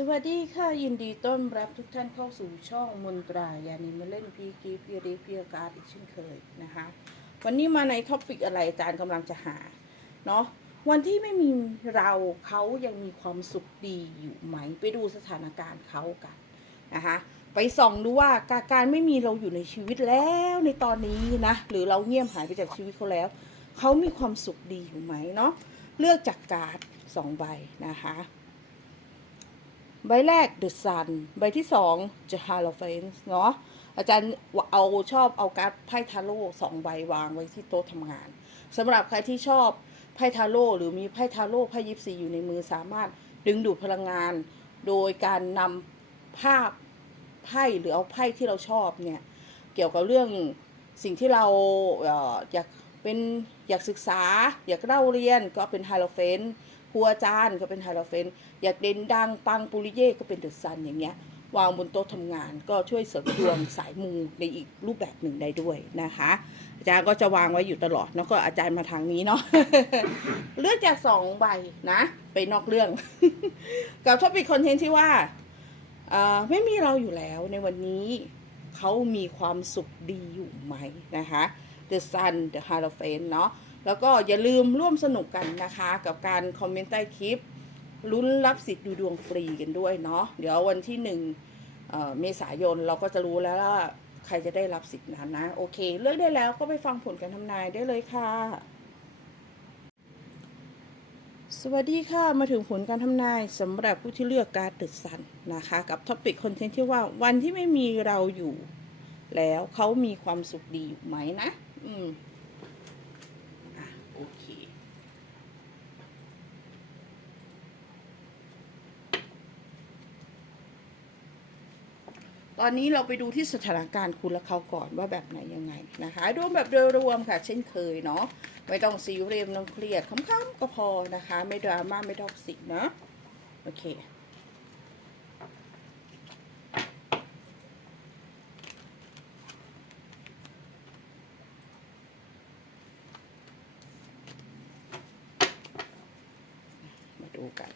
สวัสดีค่ะยินดีต้อนรับทุกท่านเข้าสู่ช่องมนตรายานิมาเล่นพีกีพีรีพียการ์ดอีกเช่นเคยนะคะ วันนี้มาในท็อปิกอะไรอาจารย์กำลังจะหา เนาะ วันที่ไม่มีเราเขายังมีความสุขดีอยู่ไหม ไปดูสถานการณ์เขากันนะคะไปส่องดูว่าการไม่มีเราอยู่ในชีวิตแล้วในตอนนี้นะ หรือเราเงียบหายไปจากชีวิตเขาแล้ว เขามีความสุขดีอยู่ไหมเนาะเลือกจากการ์ดสองใบนะคะ ใบแรก The Sun ใบที่สอง The Hierophant เนาะอาจารย์เอาชอบเอาการ์ดไพ่ทาโร่สองใบวางไว้ที่โต๊ะทำงานสำหรับใครที่ชอบ ไพ่ทาโร่หรือมีไพ่ทาโร่ไพ่ยิปซีอยู่ในมือสามารถดึงดูดพลังงาน โดยการนำภาพไพ่หรือเอาไพ่ที่เราชอบเนี่ยเกี่ยวกับเรื่องสิ่งที่เราเอออยากเป็นอยากศึกษา อยากเล่าเรียนก็เป็นไฮโลเฟนครูอาจารย์ก็เป็นไฮโลเฟนอยากเด่นดังปังปุริเย่ก็เป็นเดอะซันอย่างเงี้ยวางบนโต๊ะทำงานก็ช่วยเสริมดวงสายมูในอีกรูปแบบหนึ่งได้ด้วยนะคะ จารย์ก็จะวางไว้อยู่ตลอดแล้วก็อาจารย์มาทางนี้เนาะเลือกจากสองใบนะ ไปนอกเรื่อง กับท็อปิกคอนเทนต์ที่ว่าไม่มีเราอยู่แล้วในวันนี้เขามีความสุขดีอยู่ไหมนะคะ The Sun The Hierophant เนาะแล้วก็อย่าลืมร่วมสนุกกันนะคะ กับการคอมเมนต์ใต้คลิปลุ้นรับสิทธิ์ดูดวงฟรีกันด้วยเนาะเดี๋ยววันที่หนึ่งเมษายนเราก็จะรู้แล้วว่า ใครจะได้รับสิทธิ์นั้นนะ โอเค เลือกได้แล้วก็ไปฟังผลการทำนายได้เลยค่ะ สวัสดีค่ะ มาถึงผลการทำนายสำหรับผู้ที่เลือกการ์ดเดสันนะคะ กับท็อปิกคอนเทนต์ที่ว่าวันที่ไม่มีเราอยู่ แล้วเขามีความสุขดีอยู่ไหมนะ อืมอะโอเค ตอนนี้เราไปดูที่สถานการณ์คุณและเขาก่อนว่าแบบไหนยังไงนะคะรวมแบบโดยรวมค่ะ เช่นเคยเนาะไม่ต้องซีเรียสไม่ต้องเครียดค้ำๆก็พอนะคะ ไม่ดราม่าไม่ท็อกซิกเนาะโอเคมาดูกัน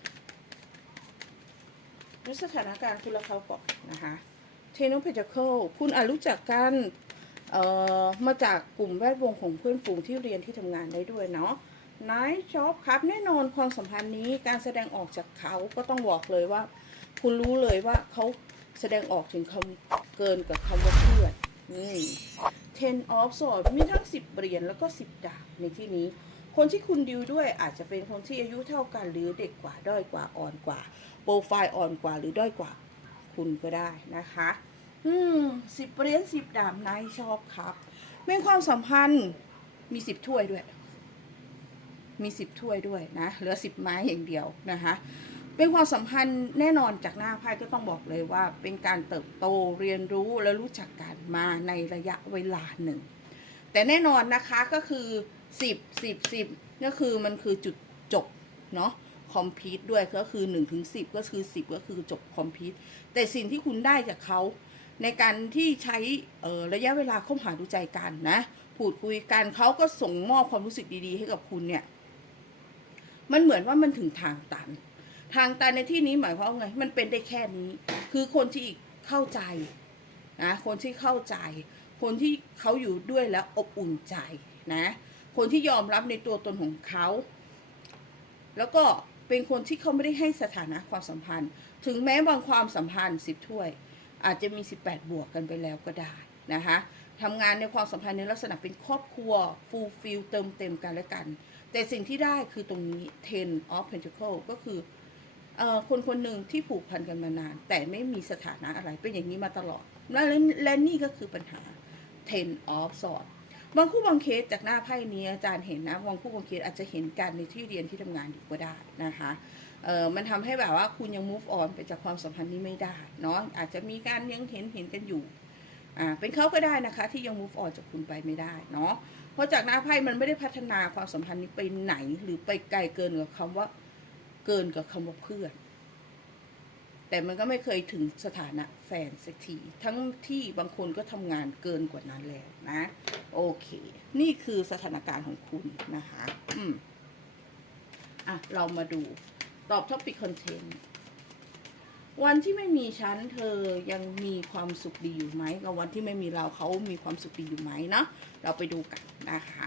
ดูสถานการณ์คุณและเขาก่อนนะคะ เทน o เพจเคิลคุณอาจรู้จักกันเอ่อมาจากกลุ่มแวดวงของเพื่อนฝูงที่เรียนที่ทำงานได้ด้วยเนาะนายช็อปครับแน่นอนความสัมพันธ์นี้การแสดงออกจากเขาก็ต้องบอกเลยว่า คุณรู้เลยว่าเขาแสดงออกถึงคำเกินกับคำว่าเพื่อนอืม ten of swords มีทั้ง 10เหรียญแล้วก็ 10 ดาบในที่นี้ คนที่คุณดิวด้วยอาจจะเป็นคนที่อายุเท่ากันหรือเด็กกว่าด้อยกว่าอ่อนกว่า โปรไฟล์อ่อนกว่าหรือด้อยกว่าคุณก็ได้นะคะ อืมสิบเหรียญสิบดาบนายชอบครับเป็นความสัมพันธ์มีสิบถ้วยด้วย มีสิบถ้วยด้วยนะ เหลือสิบไม้อย่างเดียวนะคะเป็นความสัมพันธ์แน่นอนจากหน้าไพ่ก็ต้องบอกเลยว่า เป็นการเติบโตเรียนรู้และรู้จักกันมาในระยะเวลาหนึ่ง แต่แน่นอนนะคะก็คือสิบสิบสิบก็คือมันคือจุดจบเนาะคอมพิวต์ด้วยก็คือ1นถึงสิก็คือ 10 ก็คือจบคอมพิวต์แต่สิ่งที่คุณได้จากเขา ในการที่ใช้ระยะเวลาคบหาดูใจกันนะพูดคุยกันเขาก็ส่งมอบความรู้สึกดีๆ ให้กับคุณเนี่ยมันเหมือนว่ามันถึงทางตัน ทางตันในที่นี้หมายความว่าไง มันเป็นได้แค่นี้ คือคนที่เข้าใจนะคนที่เข้าใจ คนที่เขาอยู่ด้วยแล้วอบอุ่นใจนะคนที่ยอมรับในตัวตนของเขา แล้วก็เป็นคนที่เขาไม่ได้ให้สถานะความสัมพันธ์ ถึงแม้บางความสัมพันธ์สิบถ้วย อาจจะมี 18 บวกกันไปแล้วก็ได้นะคะทำงานในความสัมพันธ์ในลักษณะเป็นครอบครัวฟูลฟิลเติมเต็มกันและกัน แต่สิ่งที่ได้คือตรงนี้ ten of pentacle ก็คืออคนคนหนึ่งที่ผูกพันกันมานาน แต่ไม่มีสถานะอะไรเป็นอย่างนี้มาตลอด และและนี่ก็คือปัญหา ten of swords บางคู่บางเคสจากหน้าไพ่นี้อาจารย์เห็นนะบางคู่บางเคสอาจจะเห็นกันในที่เรียนที่ทำงานอยู่ก็ได้นะคะ เออมันทำให้แบบว่าคุณยัง move on ไปจากความสัมพันธ์นี้ไม่ได้เนาะอาจจะมีการยังเห็นเห็นกันอยู่อ่าเป็นเขาก็ได้นะคะที่ยัง move on จากคุณไปไม่ได้เนาะเพราะจากหน้าไพ่มันไม่ได้พัฒนาความสัมพันธ์นี้ไปไหน หรือไปไกลเกินกับคำว่าเเกินกับคำว่าเพื่อนแต่มันก็ไม่เคยถึงสถานะแฟนสักที ทั้งที่บางคนก็ทำงานเกินกว่านั้นแล้วนะ โอเค นี่คือสถานการณ์ของคุณนะคะ อืมอะ เรามาดู ตอบท็อปิกคอนเทนต์วันที่ไม่มีฉันเธอยังมีความสุขดีอยู่ไหมกับวันที่ไม่มีเราเขามีความสุขดีอยู่ไหมเนาะเราไปดูกันนะคะ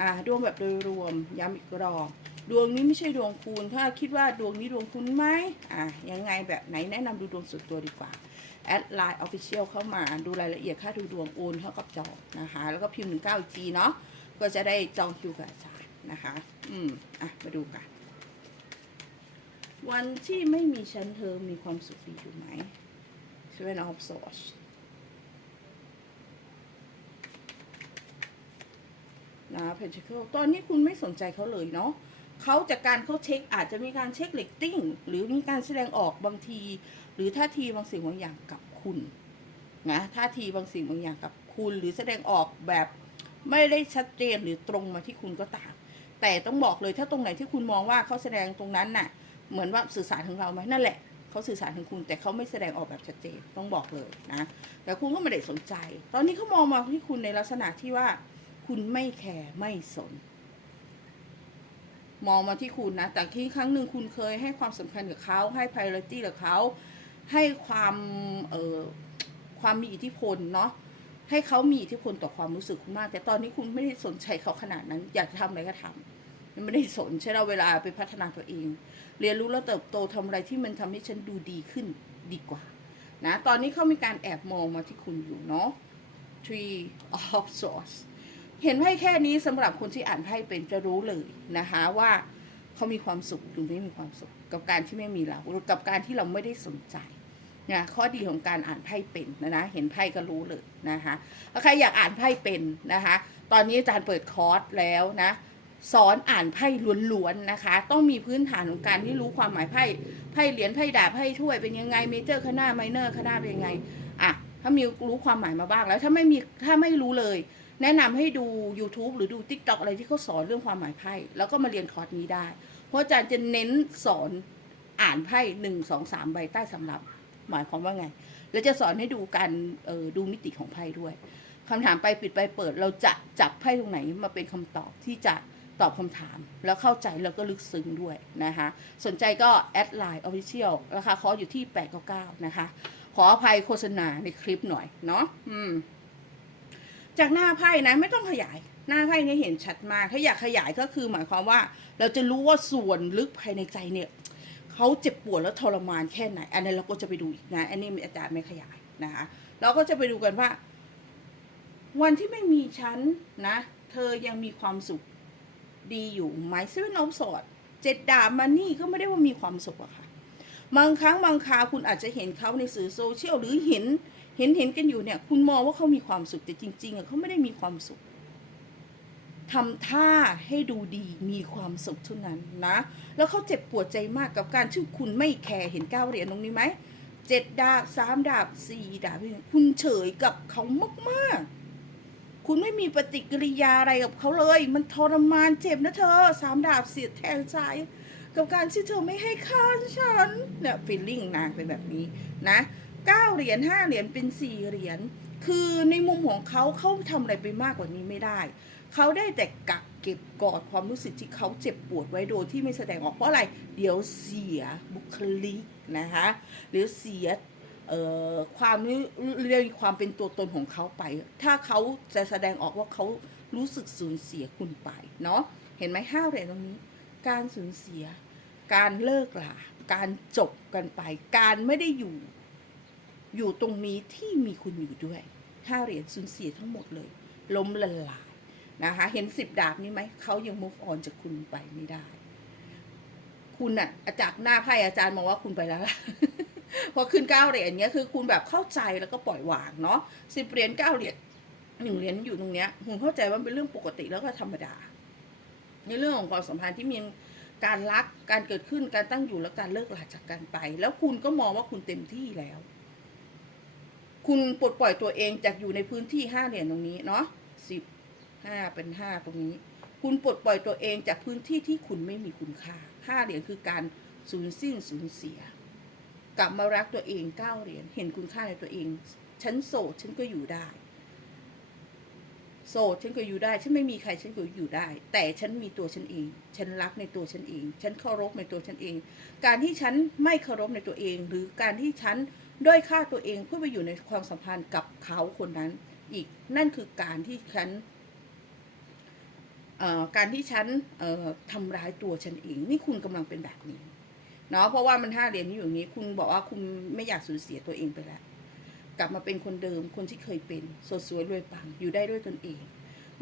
อ่าดวงแบบโดยรวมย้ำอีกรอบดวงนี้ไม่ใช่ดวงคุณถ้าคิดว่าดวงนี้ดวงคุณไหมอะยังไงแบบไหนแนะนำดูดวงส่วนตัวดีกว่าแอดไลน์ออฟฟิเชียลเข้ามาดูรายละเอียดค่าดูดวงโอนเท่ากับจองนะคะ แล้วก็พิมพ์หนึ่งเก้าอีกทีเนาะก็จะได้จองคิวกับอาจารย์นะคะ อืมอะมาดูกัน วันที่ไม่มีฉันเธอมีความสุขดีอยู่ไหม Seven of Swords นะ Pentacle ตอนนี้คุณไม่สนใจเขาเลยเนาะเขาจากการเขาเช็คอาจจะมีการเช็คเลตติ้ง หรือมีการแสดงออกบางที หรือท่าทีบางสิ่งบางอย่างกับคุณนะท่าทีบางสิ่งบางอย่างกับคุณ หรือแสดงออกแบบไม่ได้ชัดเจนหรือตรงมาที่คุณก็ตาม แต่ต้องบอกเลยถ้าตรงไหนที่คุณมองว่าเขาแสดงตรงนั้นน่ะ เหมือนว่าสื่อสารถึงเราไหมนั่นแหละเขาสื่อสารถึงคุณ แต่เขาไม่แสดงออกแบบชัดเจนต้องบอกเลยนะแต่คุณก็ไม่ได้สนใจ ตอนนี้เขามองมาที่คุณในลักษณะที่ว่า คุณไม่แคร์ไม่สน มองมาที่คุณนะแต่ที่ครั้งหนึ่งคุณเคยให้ความสำคัญกับเขาให้ priority กับเขาให้ความเอ่อความมีอิทธิพลเนาะให้เขามีอิทธิพลต่อความรู้สึกคุณมาก แต่ตอนนี้คุณไม่ได้สนใจเขาขนาดนั้น อยากจะทำอะไรก็ทำ ไม่ได้สนใช้เราเวลาไปพัฒนาตัวเอง เรียนรู้แล้วเติบโตทำอะไรที่มันทำให้ฉันดูดีขึ้นดีกว่านะตอนนี้เขามีการแอบมองมาที่คุณอยู่เนาะ Tree of Swords เห็นไพ่แค่นี้สำหรับคนที่อ่านไพ่เป็นจะรู้เลยนะคะว่าเขามีความสุขหรือไม่มีความสุข กับการที่ไม่มีเรากับการที่เราไม่ได้สนใจนะข้อดีของการอ่านไพ่เป็นนะนะเห็นไพ่ก็รู้เลยนะคะถ้าใครอยากอ่านไพ่เป็นนะคะ ตอนนี้อาจารย์เปิดคอร์สแล้วนะ สอนอ่านไพ่ล้วนๆนะคะ ต้องมีพื้นฐานของการที่รู้ความหมายไพ่ไพ่เหรียญไพ่ดาบไพ่ถ้วยเป็นยังไงเมเจอร์คณะไมเนอร์คณะเป็นยังไงอะถ้ามีรู้ความหมายมาบ้างแล้วถ้าไม่มีถ้าไม่รู้เลย แนะนำให้ดู YouTube หรือดู TikTok อะไรที่เขาสอนเรื่องความหมายไพ่แล้วก็มาเรียนคอร์สนี้ได้ เพราะอาจารย์จะเน้นสอนอ่านไพ่หนึ่งสองสามใบใต้สำรับ หมายความว่าไง แล้วจะสอนให้ดูการเออดูมิติของไพ่ด้วยคำถามไปปิดไปเปิดเราจะจับไพ่ตรงไหนมาเป็นคำตอบที่จะ ตอบคำถาม แล้วเข้าใจแล้วก็ลึกซึ้งด้วยนะคะ สนใจก็แอดไลน์ออฟฟิเชียลราคาคอสอยู่ที่ 899 นะคะ ขออภัยโฆษณาในคลิปหน่อยเนาะอืม จากหน้าไพ่นะไม่ต้องขยาย หน้าไพ่เนี่ยเห็นชัดมาก ถ้าอยากขยายก็คือหมายความว่า เราจะรู้ว่าส่วนลึกภายในใจเนี่ยเขาเจ็บปวดและทรมานแค่ไหน อันนี้เราก็จะไปดูอีกนะ อันนี้อาจารย์ไม่ขยายนะคะเราก็จะไปดูกันว่า วันที่ไม่มีฉันนะ เธอยังมีความสุข ดีอยู่ไหมเซเว่นออฟสอดเจ็ดดาบมานี่ก็ไม่ได้ว่ามีความสุขอะค่ะ บางครั้งบางคราคุณอาจจะเห็นเขาในสื่อโซเชียลหรือเห็นเห็นเห็นกันอยู่เนี่ย คุณมองว่าเขามีความสุขแต่จริงๆอะเขาไม่ได้มีความสุขทำท่าให้ดูดีมีความสุขเท่านั้นนะ แล้วเขาเจ็บปวดใจมากกับการที่คุณไม่แคร์เห็นก้าวเหรียญตรงนี้ไหมเจ็ดดาบสามดาบสี่ดาบคุณเฉยกับเขามากๆ คุณไม่มีปฏิกิริยาอะไรกับเขาเลย มันทรมานเจ็บนะเธอ สามดาบเสียดแทงใจกับการที่เธอไม่ให้ค่าฉันเนี่ยฟีลลิ่งนางเป็นแบบนี้นะเก้าเหรียญห้าเหรียญเป็นสี่เหรียญคือในมุมของเขาเขาทำอะไรไปมากกว่านี้ไม่ได้ เขาได้แต่กักเก็บกอดความรู้สึกที่เขาเจ็บปวดไว้โดยที่ไม่แสดงออกเพราะอะไร เดี๋ยวเสียบุคลิกนะคะหรือเสีย ความเรียกความเป็นตัวตนของเขาไป ถ้าเขาจะแสดงออกว่าเขารู้สึกสูญเสียคุณไปเนาะเห็นไหมห้าเหรียญตรงนี้ การสูญเสีย การเลิกลาการจบกันไป การไม่ได้อยู่ อยู่ตรงนี้ที่มีคุณอยู่ด้วยห้าเหรียญสูญเสียทั้งหมดเลย ล้มละลายนะคะ เห็นสิบดาบนี้ไหม เขายัง move on จากคุณไปไม่ได้ คุณอะจากหน้าไพ่อาจารย์มองว่าคุณไปแล้วล่ะ พอขึ้นเก้าเหรียญเนี้ยคือคุณแบบเข้าใจแล้วก็ปล่อยวางเนาะสิบเหรียญเก้าเหรียญหนึ่งเหรียญอยู่ตรงเนี้ยคุณเข้าใจว่าเป็นเรื่องปกติแล้วก็ธรรมดา ในเรื่องของความสัมพันธ์ที่มีการรักการเกิดขึ้นการตั้งอยู่และการเลิกลาจากกันไป แล้วคุณก็มองว่าคุณเต็มที่แล้ว คุณปลดปล่อยตัวเองจากอยู่ในพื้นที่ห้าเหรียญตรงนี้เนาะสิบห้าเป็นห้าตรงนี้ คุณปลดปล่อยตัวเองจากพื้นที่ที่คุณไม่มีคุณค่าห้าเหรียญคือการสูญสิ้นสูญเสีย กลับมารักตัวเองก้าวเหรียญเห็นคุณค่าในตัวเอง ฉันโสดฉันก็อยู่ได้ โสดฉันก็อยู่ได้ ฉันไม่มีใครฉันก็อยู่ได้ แต่ฉันมีตัวฉันเอง ฉันรักในตัวฉันเอง ฉันเคารพในตัวฉันเอง การที่ฉันไม่เคารพในตัวเอง หรือการที่ฉันด้อยค่าตัวเองเพื่อไปอยู่ในความสัมพันธ์กับเขาคนนั้น อีกนั่นคือการที่ฉันการที่ฉันทำร้ายตัวฉันเอง นี่คุณกำลังเป็นแบบนี้ เนาะเพราะว่ามันห้าเหรียญนี้อยู่อย่างนี้ คุณบอกว่าคุณไม่อยากสูญเสียตัวเองไปแล้ว กลับมาเป็นคนเดิมคนที่เคยเป็นสดสวยรวยปังอยู่ได้ด้วยตนเอง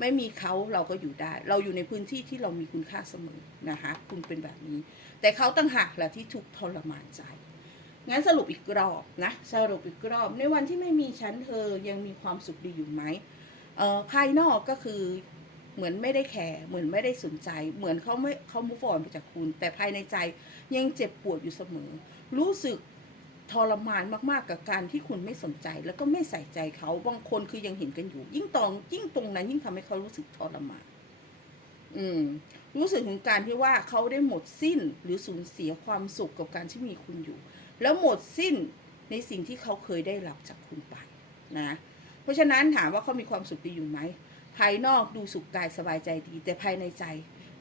ไม่มีเขาเราก็อยู่ได้ เราอยู่ในพื้นที่ที่เรามีคุณค่าเสมอนะคะคุณเป็นแบบนี้ แต่เขาตั้งหากแหละที่ถูกทรมานใจงั้นสรุปอีกรอบนะสรุปอีกรอบในวันที่ไม่มีฉันเธอยังมีความสุขดีอยู่ไหมภายนอกก็คือ เหมือนไม่ได้แคร์เหมือนไม่ได้สนใจ เหมือนเขาไม่เขามุฟอนไปจากคุณ แต่ภายในใจยังเจ็บปวดอยู่เสมอ รู้สึกทรมานมากๆกับการที่คุณไม่สนใจแล้วก็ไม่ใส่ใจเขาบางคนคือยังเห็นกันอยู่ ยิ่งตองยิ่งตรงนั้น ยิ่งทำให้เขารู้สึกทรมานอืม รู้สึกถึงการที่ว่าเขาได้หมดสิ้นหรือสูญเสียความสุขกับการที่มีคุณอยู่ แล้วหมดสิ้นในสิ่งที่เขาเคยได้รับจากคุณไปนะ เพราะฉะนั้นถามว่าเขามีความสุขดีอยู่ไหม ภายนอกดูสุขกายสบายใจดี แต่ภายในใจ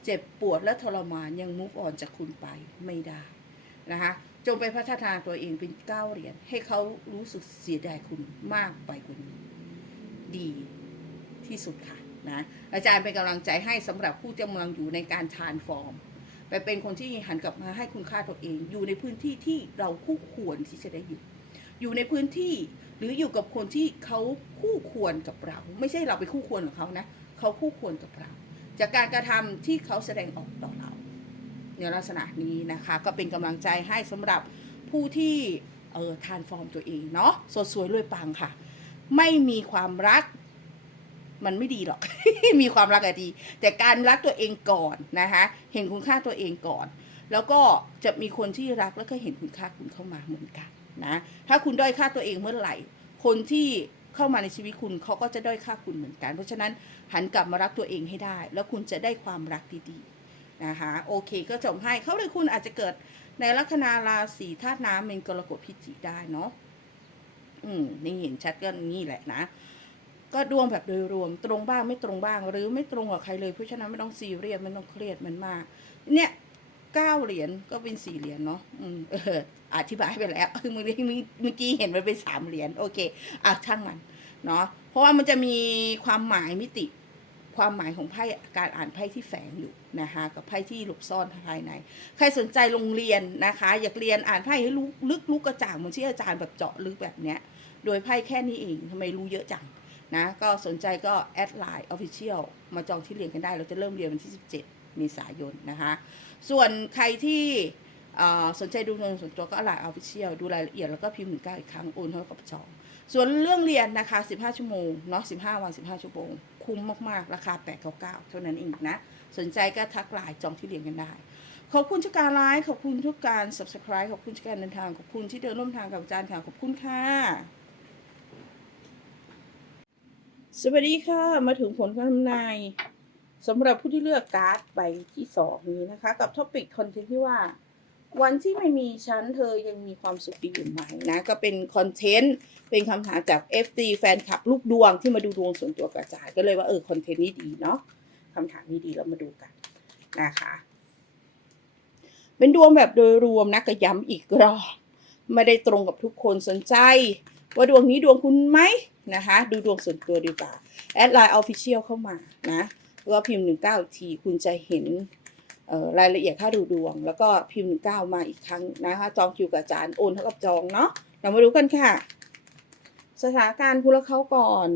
เจ็บปวดและทรมานยังมุฟออนจากคุณไปไม่ได้นะคะจงไปพัฒนาตัวเองเป็นก้าวเหรียญให้เขารู้สึกเสียดายคุณมากไปกว่านี้ดีที่สุดค่ะนะอาจารย์เป็นกำลังใจให้สำหรับผู้ที่กำลังอยู่ในการทานฟอร์ม ไปเป็นคนที่หันกลับมาให้คุณค่าตัวเอง อยู่ในพื้นที่ที่เราคู่ควรที่จะได้อยู่ อยู่ในพื้นที่ หรืออยู่กับคนที่เขาคู่ควรกับเรา ไม่ใช่เราไปคู่ควรกับเขานะเขาคู่ควรกับเรา จากการกระทำที่เขาแสดงออกต่อเราในลักษณะนี้นะคะก็เป็นกำลังใจให้สำหรับผู้ที่เออทานฟอร์มตัวเองเนาะสดสวยรวยปังค่ะ ไม่มีความรักมันไม่ดีหรอก มีความรักอะดี แต่การรักตัวเองก่อนนะคะเห็นคุณค่าตัวเองก่อน แล้วก็จะมีคนที่รักแล้วก็เห็นคุณค่าคุณเข้ามาเหมือนกัน นะ ถ้าคุณด้อยค่าตัวเองเมื่อไหร่ คนที่เข้ามาในชีวิตคุณเขาก็จะด้อยค่าคุณเหมือนกัน เพราะฉะนั้นหันกลับมารักตัวเองให้ได้ แล้วคุณจะได้ความรักดีๆนะคะโอเคก็จบให้เขาเลยคุณอาจจะเกิดในลัคนาราศีธาตุน้ำเป็นกรกฎพิจิได้เนาะอืมนี่เห็นชัดก็นี่แหละนะ ก็ดวงแบบโดยรวมตรงบ้างไม่ตรงบ้าง หรือไม่ตรงกับใครเลยเพราะฉะนั้นไม่ต้องซีเรียสไม่ต้องเครียดมันมาก เนี่ยเก้าเหรียญก็เป็นสี่เหรียญเนาะอืมเออ อธิบายไปแล้วเมื่อกี้เมื่อกี้เห็นมันเป็นสามเหรียญโอเคอะช่างมันเนาะเพราะว่ามันจะมีความหมายมิติความหมายของไพ่การอ่านไพ่ที่แฝงอยู่นะคะกับไพ่ที่หลบซ่อนภายใน ใครสนใจโรงเรียนนะคะ อยากเรียนอ่านไพ่ให้รู้ลึกรู้กระจ่างเหมือนที่อาจารย์แบบเจาะลึกแบบเนี้ยโดยไพ่แค่นี้เองทำไมรู้เยอะจังนะก็สนใจก็แอดไลน์ออฟฟิเชียลมาจองที่เรียนกันได้ เราจะเริ่มเรียนวันที่ 17 เมษายนนะคะ ส่วนใครที่ สนใจดูดวงส่วนตัวก็ไลน์ออฟฟิเชียลดูรายละเอียดแล้วก็พิมพ์หนึ่งเก้าอีกครั้งโอนเท่ากับจองส่วนเรื่องเรียนนะคะ 15 ชั่วโมงเนาะ 15 วัน 15 ชั่วโมง คุ้มมากๆ ราคา 899 เท่านั้นเองนะ สนใจก็ทักไลน์จองที่เรียนกันได้ ขอบคุณทุกการไลค์ขอบคุณทุกการ subscribe ขอบคุณทุกการเดินทาง ขอบคุณที่เดินร่วมทางกับอาจารย์ค่ะ ขอบคุณค่ะ สวัสดีค่ะ มาถึงผลการทำนายสำหรับผู้ที่เลือกการ์ดใบที่สองนี้นะคะ กับท็อปิกคอนเทนต์ที่ว่า วันที่ไม่มีฉันเธอยังมีความสุขดีอยู่ไหมนะ ก็เป็นคอนเทนต์ เป็นคำถามจาก FD แฟนคลับลูกดวงที่มาดูดวงส่วนตัวกระจายก็เลยว่าเออคอนเทนต์นี้ดีเนาะคำถามนี้ดีเรามาดูกันนะคะเป็นดวงแบบโดยรวมนะก็ย้ำอีกรอบไม่ได้ตรงกับทุกคนสนใจ ว่าดวงนี้ดวงคุณไหมนะคะ ดูดวงส่วนตัวดีกว่าแอดไลน์ออฟฟิเชียลเข้ามานะหรือว่าพิมพ์หนึ่งเก้าทีคุณจะเห็น รายละเอียดค่าดูดวง แล้วก็พิมพ์หนึ่งเก้ามาอีกครั้งนะคะ จองคิวกับอาจารย์โอนเท่ากับจองเนาะเรามาดูกันค่ะ สถานการณ์คุณและเขาก่อน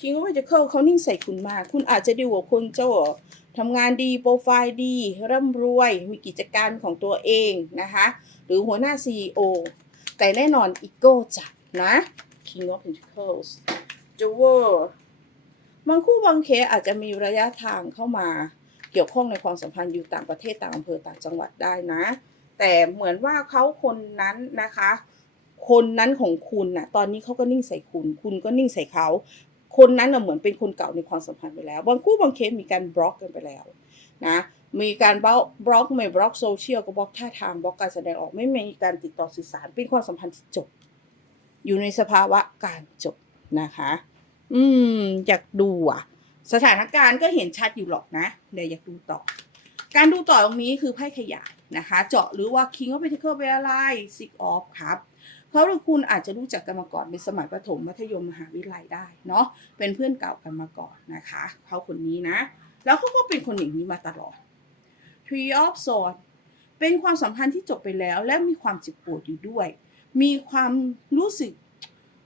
คิงว่าจะเข้าเขานิ่งใส่คุณมาก คุณอาจจะดีกว่าคนเจ้าทำงานดีโปรไฟล์ดี ร่ำรวยมีกิจการของตัวเองนะคะ หรือหัวหน้า CEO แต่แน่นอนอีโก้จัดนะ King of Pentacles j e w e l บางคู่บางเคสอาจจะมีระยะทางเข้ามาเกี่ยวข้องในความสัมพันธ์อยู่ต่างประเทศต่างอำเภอต่างจังหวัดได้นะ แต่เหมือนว่าเขาคนนั้นนะคะ คนนั้นของคุณน่ะตอนนี้เขาก็นิ่งใส่คุณ คุณก็นิ่งใส่เขา คนนั้นน่ะเหมือนเป็นคนเก่าในความสัมพันธ์ไปแล้ว บางคู่บางเคสมีการบล็อกกันไปแล้วนะมีการบล็อกบล็อกไม่บล็อกโซเชียลก็บล็อกท่าทางบล็อกการแสดงออกไม่มีการติดต่อสื่อสารเป็นความสัมพันธ์ที่จบ อยู่ในสภาวะการจบนะคะ อืม อยากดูอะ สถานการณ์ก็เห็นชัดอยู่หรอกนะ เดี๋ยวอยากดูต่อ การดูต่อตรงนี้คือไพ่ขยายนะคะ เจาะหรือว่า King of Pentacles เป็นอะไร Six of ครับเขาหรือคุณอาจจะรู้จักกันมาก่อนในสมัยประถมมัธยมมหาวิทยาลัยได้เนาะเป็นเพื่อนเก่ากันมาก่อนนะคะเขาคนนี้นะ แล้วเขาก็เป็นคนอย่างนี้มาตลอด Three of Swords เป็นความสัมพันธ์ที่จบไปแล้ว และมีความเจ็บปวดอยู่ด้วย มีความรู้สึก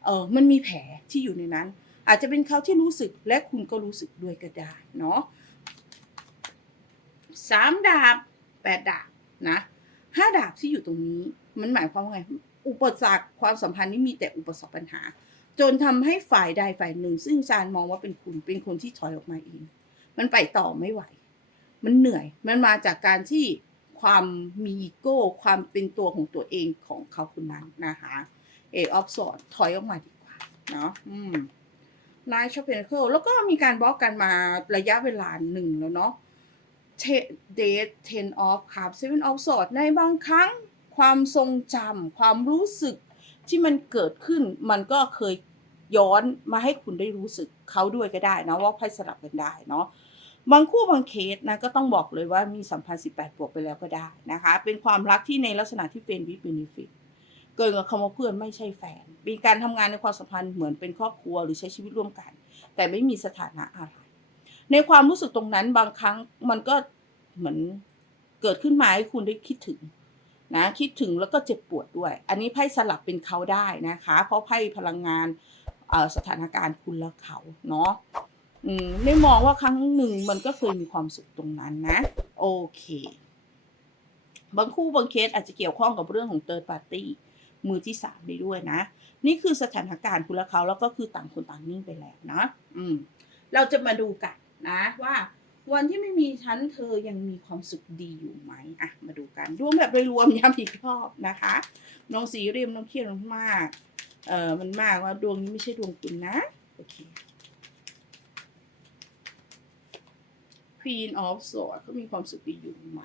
เออมันมีแผลที่อยู่ในนั้น อาจจะเป็นเขาที่รู้สึกและคุณก็รู้สึกด้วยก็ได้เนาะสามดาบแปดดาบนะห้าดาบที่อยู่ตรงนี้ มันหมายความว่าไง อุปสรรคความสัมพันธ์นี้มีแต่อุปสรรคปัญหา จนทำให้ฝ่ายใดฝ่ายหนึ่ง ซึ่งอาจารย์มองว่าเป็นคุณเป็นคนที่ถอยออกมาเอง มันไปต่อไม่ไหว มันเหนื่อย มันมาจากการที่ความมีอีโก้ ความเป็นตัวของตัวเองของเขาคนนั้นนะคะเอออฟสอดถอยออกมาดีกว่า เนาะอืม นายชอปเพนเคิลแล้วก็มีการบล็อกกันมาระยะเวลาหนึ่งแล้วเนาะเดทเทนออฟครับเซเว่นออฟสอดในบางครั้งความทรงจำความรู้สึกที่มันเกิดขึ้นมันก็เคยย้อนมาให้คุณได้รู้สึกเขาด้วยก็ได้นะว่าไพ่สลับกันได้เนาะบางคู่บางเคสนะก็ต้องบอกเลยว่ามีสัมพันธ์18บวกไปแล้วก็ได้นะคะ เป็นความรักที่ในลักษณะที่เป็นวิบเบนิฟิต เกินกับคำว่าเพื่อนไม่ใช่แฟน มีการทำงานในความสัมพันธ์เหมือนเป็นครอบครัวหรือใช้ชีวิตร่วมกัน แต่ไม่มีสถานะอะไร ในความรู้สึกตรงนั้นบางครั้งมันก็เหมือนเกิดขึ้นมาให้คุณได้คิดถึงนะคิดถึงแล้วก็เจ็บปวดด้วย อันนี้ไพ่สลับเป็นเขาได้นะคะ เพราะไพ่พลังงานสถานการณ์คุณและเขาเนาะไม่มองว่าครั้งหนึ่งมันก็เคยมีความสุขตรงนั้นนะ โอเค บางคู่บางเคสอาจจะเกี่ยวข้องกับเรื่องของเติร์ดปาร์ตี้ มือที่สามไปด้วยนะ นี่คือสถานการณ์คุณและเขาแล้วก็คือต่างคนต่างนิ่งไปแล้วนะอืมเราจะมาดูกันนะว่า วันที่ไม่มีฉันเธอยังมีความสุขดีอยู่ไหมอะมาดูกันรวมแบบโดยรวมย้ำอีกรอบนะคะน้องสีเรียมน้องเครียดน้องมากเออมันมากว่าดวงนี้ไม่ใช่ดวงคุณนะโอเค Queen of Swords เขามีความสุขดีอยู่ไหม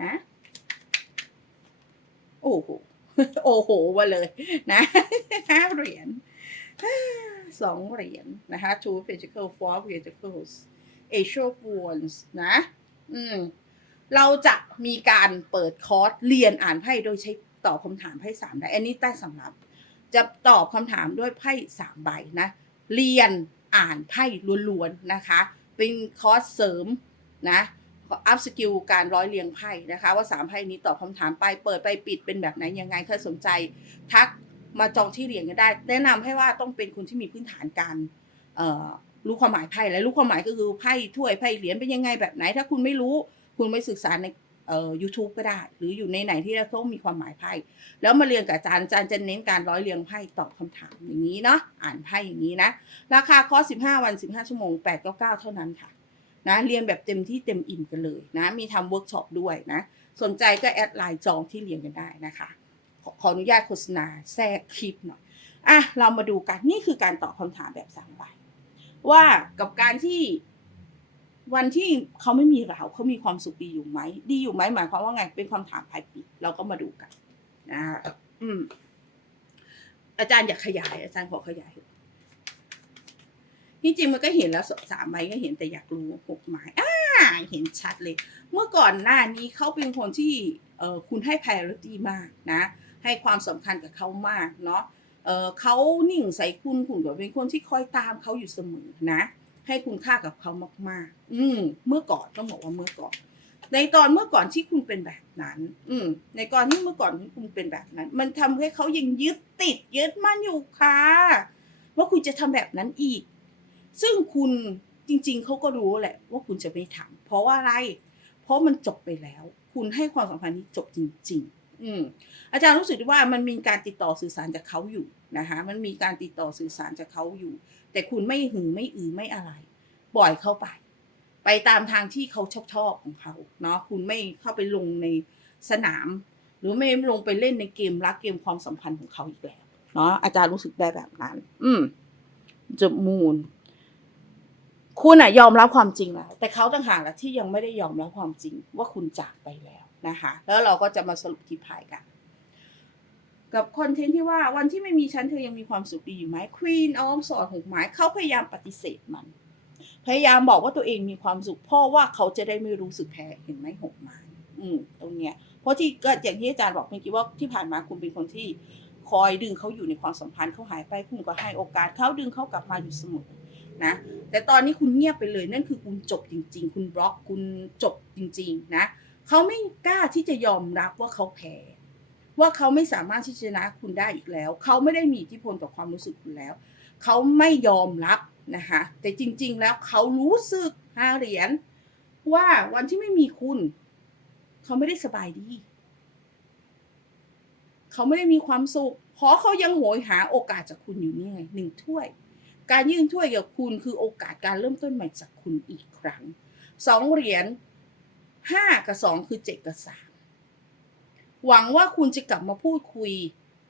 นะ โอ้โห โอ้โหมาเลย นะห้าเหรียญสองเหรียญนะคะ two pentacle four pentacles ace of wands นะ อืม เราจะมีการเปิดคอร์สเรียนอ่านไพ่โดยใช้ตอบคำถามไพ่สามใบอันนี้ใต้สำรับ จะตอบคำถามด้วยไพ่สามใบนะ เรียนอ่านไพ่ล้วนๆนะคะ เป็นคอร์สเสริมนะ อัพสกิลการร้อยเรียงไพ่นะคะ ว่าสามไพ่นี้ตอบคำถามไปเปิดไปปิดเป็นแบบไหนยังไงถ้าสนใจ ทักมาจองที่เรียนกันได้ แนะนำให้ว่าต้องเป็นคนที่มีพื้นฐานการรู้ความหมายไพ่และรู้ความหมายก็คือไพ่ถ้วยไพ่เหรียญเป็นยังไงแบบไหน ถ้าคุณไม่รู้คุณไปศึกษาในเอ่อ YouTube ก็ได้ หรืออยู่ในไหนที่เขามีความหมายไพ่แล้วมาเรียนกับอาจารย์อาจารย์จะเน้นการร้อยเรียงไพ่ตอบคำถามอย่างนี้เนาะอ่านไพ่อย่างนี้นะ ราคาคอร์ส15 วัน 15 ชั่วโมง 899 เท่านั้นค่ะ นะเรียนแบบเต็มที่เต็มอิ่มกันเลยนะมีทำเวิร์กช็อปด้วยนะสนใจก็แอดไลน์จองที่เรียนกันได้นะคะขอขออนุญาตโฆษณาแทรกคลิปหน่อยอะเรามาดูกันนี่คือการตอบคำถามแบบสามใบว่ากับการที่วันที่เขาไม่มีเราเขามีความสุขดีอยู่ไหม ดีอยู่ไหมหมายความว่าไง เป็นคำถามภายปีเราก็มาดูกันนะอืมอาจารย์อยากขยาย อาจารย์ขอขยาย ที่จริงมันก็เห็นแล้วสามใบก็เห็นแต่อยากรู้หกหมายอ่าเห็นชัดเลย เมื่อก่อนหน้านี้เขาเป็นคนที่เออคุณให้ priority มากนะ ให้ความสำคัญกับเขามากเนาะเออเขานิ่งใส่คุณคุณก็เป็นคนที่คอยตามเขาอยู่เสมอนะ ให้คุณค่ากับเขามากๆ อืมเมื่อก่อนต้องบอกว่าเมื่อก่อน ในตอนเมื่อก่อนที่คุณเป็นแบบนั้น อืมในก่อนที่เมื่อก่อนที่คุณเป็นแบบนั้น มันทำให้เขายังยึดติดยึดมั่นอยู่ค่ะว่าคุณจะทำแบบนั้นอีก ซึ่งคุณจริง ๆเขาก็รู้แหละว่าคุณจะไม่ทำเพราะว่าอะไร เพราะมันจบไปแล้ว คุณให้ความสัมพันธ์นี้จบจริง ๆ อืมอาจารย์รู้สึกว่ามันมีการติดต่อสื่อสารจากเขาอยู่นะคะมันมีการติดต่อสื่อสารจากเขาอยู่ แต่คุณไม่หือไม่อือไม่อะไรปล่อยเข้าไป ไปตามทางที่เขาชอบชอบของเขาเนาะคุณไม่เข้าไปลงในสนาม หรือไม่ลงไปเล่นในเกมรักเกมความสัมพันธ์ของเขาอีกแล้วเนาะอาจารย์รู้สึกได้แบบนั้น อืมจะมูน คุณอะยอมรับความจริงแล้วแต่เขาต่างหากแหละที่ยังไม่ได้ยอมรับความจริงว่าคุณจากไปแล้วนะคะแล้วเราก็จะมาสรุปที่พายกัน กับคอนเทนต์ที่ว่าวันที่ไม่มีฉันเธอยังมีความสุขดีอยู่ไหม Queen of s w o r d หกไม้เขาพยายามปฏิเสธมัน พยายามบอกว่าตัวเองมีความสุขเพราะว่าเขาจะได้ไม่รู้สึกแพ้เห็นไหมหกไม้อืมตรงเนี้ยเพราะที่ก็อย่างที่อาจารย์บอกเมื่อกี้ว่าที่ผ่านมาคุณเป็นคนที่คอยดึงเขาอยู่ในความสัมพันธ์เขาหายไปคุณก็ให้โอกาสเขาดึงเขากลับมาอยู่เสมอ นะ แต่ตอนนี้คุณเงียบไปเลยนั่นคือคุณจบจริง ๆ คุณบล็อกคุณจบจริง ๆ นะเขาไม่กล้าที่จะยอมรับว่าเขาแพ้ว่าเขาไม่สามารถที่จะชนะคุณได้อีกแล้ว เขาไม่ได้มีอิทธิพลต่อความรู้สึกคุณแล้ว เขาไม่ยอมรับนะคะแต่จริง ๆ แล้วเขารู้สึกหาเหรียญว่าวันที่ไม่มีคุณ เขาไม่ได้สบายดี เขาไม่ได้มีความสุขเพราะเขายังโหยหาโอกาสจากคุณอยู่นี่ไงหนึ่งถ้วย การยื่นถ้วยกับคุณคือโอกาสการเริ่มต้นใหม่จากคุณอีกครั้งสองเหรียญห้ากับสองคือเจ็ดกับสามหวังว่าคุณจะกลับมาพูดคุย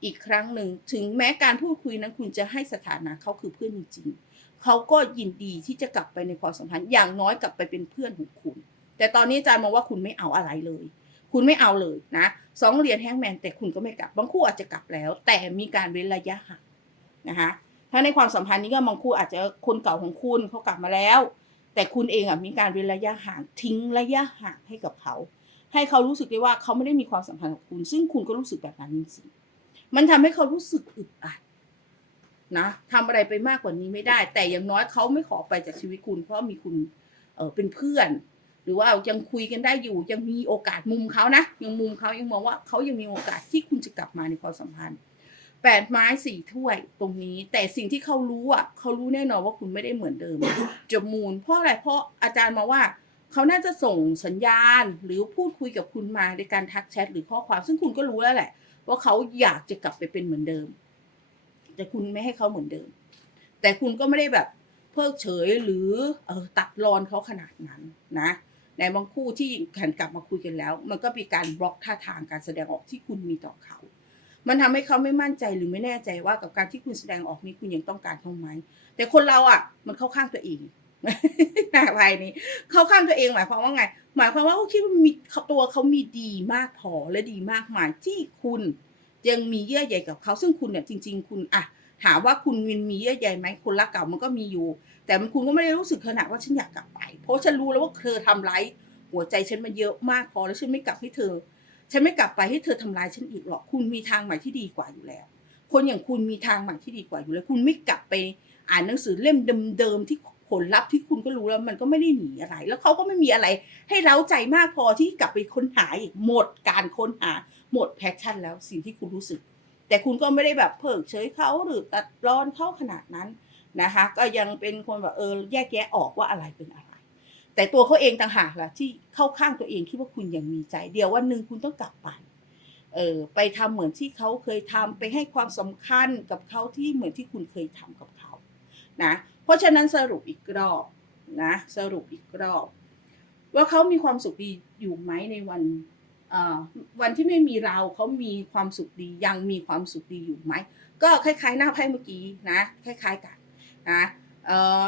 อีกครั้งหนึ่ง ถึงแม้การพูดคุยนั้นคุณจะให้สถานะเขาคือเพื่อนจริงๆเขาก็ยินดีที่จะกลับไปในความสัมพันธ์อย่างน้อยกลับไปเป็นเพื่อนของคุณ แต่ตอนนี้อาจารย์มองว่าคุณไม่เอาอะไรเลย คุณไม่เอาเลยนะสองเหรียญแฮงแมนแต่คุณก็ไม่กลับ บางคู่อาจจะกลับแล้ว แต่มีการเว้นระยะห่างนะคะ ถ้าในความสัมพันธ์นี้ก็บางคู่อาจจะคนเก่าของคุณเขากลับมาแล้ว แต่คุณเองอะมีการเว้นระยะห่างทิ้งระยะห่างให้กับเขา ให้เขารู้สึกได้ว่าเขาไม่ได้มีความสัมพันธ์กับคุณ ซึ่งคุณก็รู้สึกแบบนั้นจริงๆมันทำให้เขารู้สึกอึดอัดนะทำอะไรไปมากกว่านี้ไม่ได้ แต่อย่างน้อยเขาไม่ขอไปจากชีวิตคุณ เพราะมีคุณเออเป็นเพื่อน หรือว่ายังคุยกันได้อยู่ ยังมีโอกาสมุมเขานะยังมุมเขายังมองว่าเขายังมีโอกาสที่คุณจะกลับมาในความสัมพันธ์ แปดไม้สี่ถ้วยตรงนี้ แต่สิ่งที่เขารู้อะเขารู้แน่นอนว่าคุณไม่ได้เหมือนเดิมจมูลเพราะอะไรเพราะอาจารย์มาว่าเขาน่าจะส่งสัญญาณ หรือพูดคุยกับคุณมาในการทักแชทหรือข้อความ ซึ่งคุณก็รู้แล้วแหละ ว่าเขาอยากจะกลับไปเป็นเหมือนเดิม แต่คุณไม่ให้เขาเหมือนเดิม แต่คุณก็ไม่ได้แบบเพิกเฉยหรือเออตัดรอนเขาขนาดนั้นนะในบางคู่ที่หันกลับมาคุยกันแล้ว มันก็มีการบล็อกท่าทางการแสดงออกที่คุณมีต่อเขา มันทำให้เขาไม่มั่นใจหรือไม่แน่ใจว่ากับการที่คุณแสดงออกนี้คุณยังต้องการเขาไหมแต่คนเราอะ มันเข้าข้างตัวเองอะไรนี้ เข้าข้างตัวเองหมายความว่าไง หมายความว่าเขาคิดว่ามีตัวเขามีดีมากพอและดีมากมายที่คุณยังมีเยื่อใยกับเขาซึ่งคุณเนี่ยจริง ๆ คุณอะถามว่าคุณวินมีเยื่อใยไหมคนรักเก่ามันก็มีอยู่ แต่คุณก็ไม่ได้รู้สึกขนาดว่าฉันอยากกลับไป เพราะฉันรู้แล้วว่าเธอทำร้ายหัวใจฉันมาเยอะมากพอแล้วฉันไม่กลับให้เธอ ฉันไม่กลับไปให้เธอทำร้ายฉันอีกหรอก คุณมีทางใหม่ที่ดีกว่าอยู่แล้ว คนอย่างคุณมีทางใหม่ที่ดีกว่าอยู่แล้ว คุณไม่กลับไปอ่านหนังสือเล่มเดิมๆที่ผลลัพธ์ที่คุณก็รู้แล้วมันก็ไม่ได้หนีอะไร แล้วเขาก็ไม่มีอะไร ให้เล้าใจมากพอที่กลับไปค้นหาอีกหมดการค้นหาหมดแพชชั่นแล้วสิ่งที่คุณรู้สึก แต่คุณก็ไม่ได้แบบเพิกเฉยเขาหรือตัดร้อนเขาขนาดนั้นนะคะ ก็ยังเป็นคนแบบเออแยกแยะออกว่าอะไรเป็นอะไร แต่ตัวเขาเองต่างหากล่ะที่เข้าข้างตัวเองคิดว่าคุณยังมีใจ เดียววันหนึ่งคุณต้องกลับไปเออไปทำเหมือนที่เขาเคยทำไปให้ความสำคัญกับเขาที่เหมือนที่คุณเคยทำกับเขานะเพราะฉะนั้นสรุปอีกรอบนะสรุปอีกรอบ ว่าเขามีความสุขดีอยู่ไหมในวันวันที่ไม่มีเราเขามีความสุขดียังมีความสุขดีอยู่ไหมก็คล้ายๆ หน้าไพ่เมื่อกี้นะ คล้าย ๆ กันนะ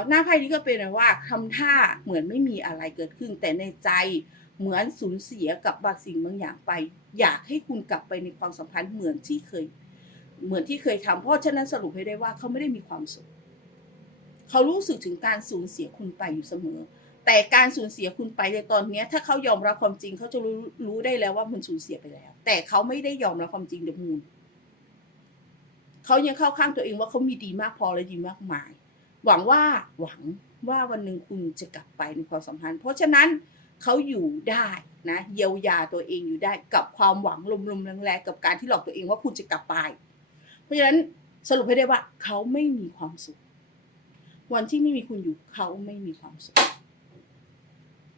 หน้าไพ่นี้ก็เป็นว่าทำท่าเหมือนไม่มีอะไรเกิดขึ้น แต่ในใจเหมือนสูญเสียกับบางสิ่งบางอย่างไป อยากให้คุณกลับไปในความสัมพันธ์เหมือนที่เคย เหมือนที่เคยทำเพราะฉะนั้นสรุปให้ได้ว่าเขาไม่ได้มีความสุขเขารู้สึกถึงการสูญเสียคุณไปอยู่เสมอ แต่การสูญเสียคุณไปในตอนนี้ถ้าเขายอมรับความจริงเขาจะรู้รู้ได้แล้วว่ามันสูญเสียไปแล้ว แต่เขาไม่ได้ยอมรับความจริงเดมูลเขายังเข้าข้างตัวเองว่าเขามีดีมากพอและดีมากมาย หวังว่าหวังว่าวันหนึ่งคุณจะกลับไปในความสัมพันธ์ เพราะฉะนั้นเขาอยู่ได้นะเยียวยาตัวเองอยู่ได้กับความหวังลมๆแรงๆกับการที่หลอกตัวเองว่าคุณจะกลับไป เพราะฉะนั้นสรุปให้ได้ว่าเขาไม่มีความสุข วันที่ไม่มีคุณอยู่เขาไม่มีความสุข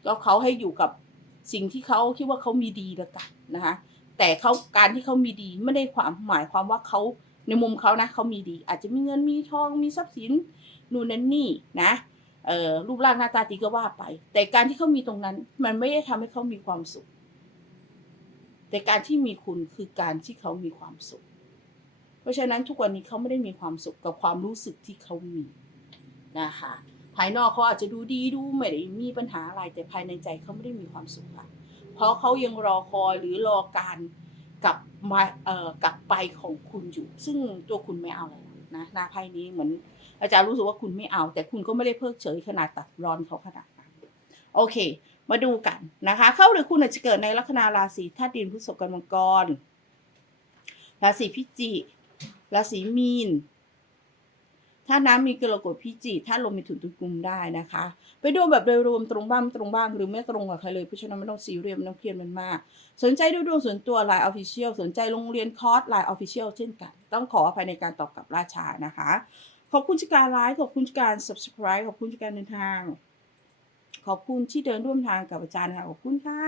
ก็เขาให้อยู่กับสิ่งที่เขาคิดว่าเขามีดีแล้วกันนะคะแต่เขาการที่เขามีดีไม่ได้ความหมายความว่าเขาในมุมเขานะเขามีดี อาจจะมีเงินมีทองมีทรัพย์สิน นู่นนั่นนี่นะเออรูปร่างหน้าตาดีก็ว่าไป แต่การที่เขามีตรงนั้น มันไม่ได้ทำให้เขามีความสุข แต่การที่มีคุณคือการที่เขามีความสุข เพราะฉะนั้นทุกวันนี้เขาไม่ได้มีความสุขกับความรู้สึกที่เขามีนะคะภายนอกเขาอาจจะดูดีดูไม่ได้มีปัญหาอะไร แต่ภายในใจเขาไม่ได้มีความสุขค่ะเพราะเขายังรอคอยหรือรอการกลับมาเอ่อกลับไปของคุณอยู่ ซึ่งตัวคุณไม่เอาแล้วนะหน้าไพ่นี้เหมือน อาจารย์รู้สึกว่าคุณไม่เอา แต่คุณก็ไม่ได้เพิกเฉยขนาดตัดรอนเขาขนาดนั้นโอเค มาดูกันนะคะ เข้าหรือคุณอาจจะเกิดในลัคนาราศีธาตุดินพฤษภกันมังกร ราศีพิจิกราศีมีนถ้าน้ำมีกรกฎพิจิกถ้าลมมีถุนตุกุมได้นะคะ ไปดูแบบโดยรวมตรงบ้างตรงบ้างหรือไม่ตรงกับใครเลยเพราะฉะนั้นไม่ต้องซีเรียสไม่ต้องเครียดมันมาก สนใจดูดวงส่วนตัวไลน์ออฟฟิเชียลสนใจโรงเรียนคอร์สไลน์ออฟฟิเชียลเช่นกัน ต้องขออภัยในการตอบกลับล่าชานะคะ ขอบคุณที่การไลฟ์ขอบคุณที่การ subscribe ขอบคุณที่การเดินทาง ขอบคุณที่เดินร่วมทางกับอาจารย์ค่ะขอบคุณค่ะ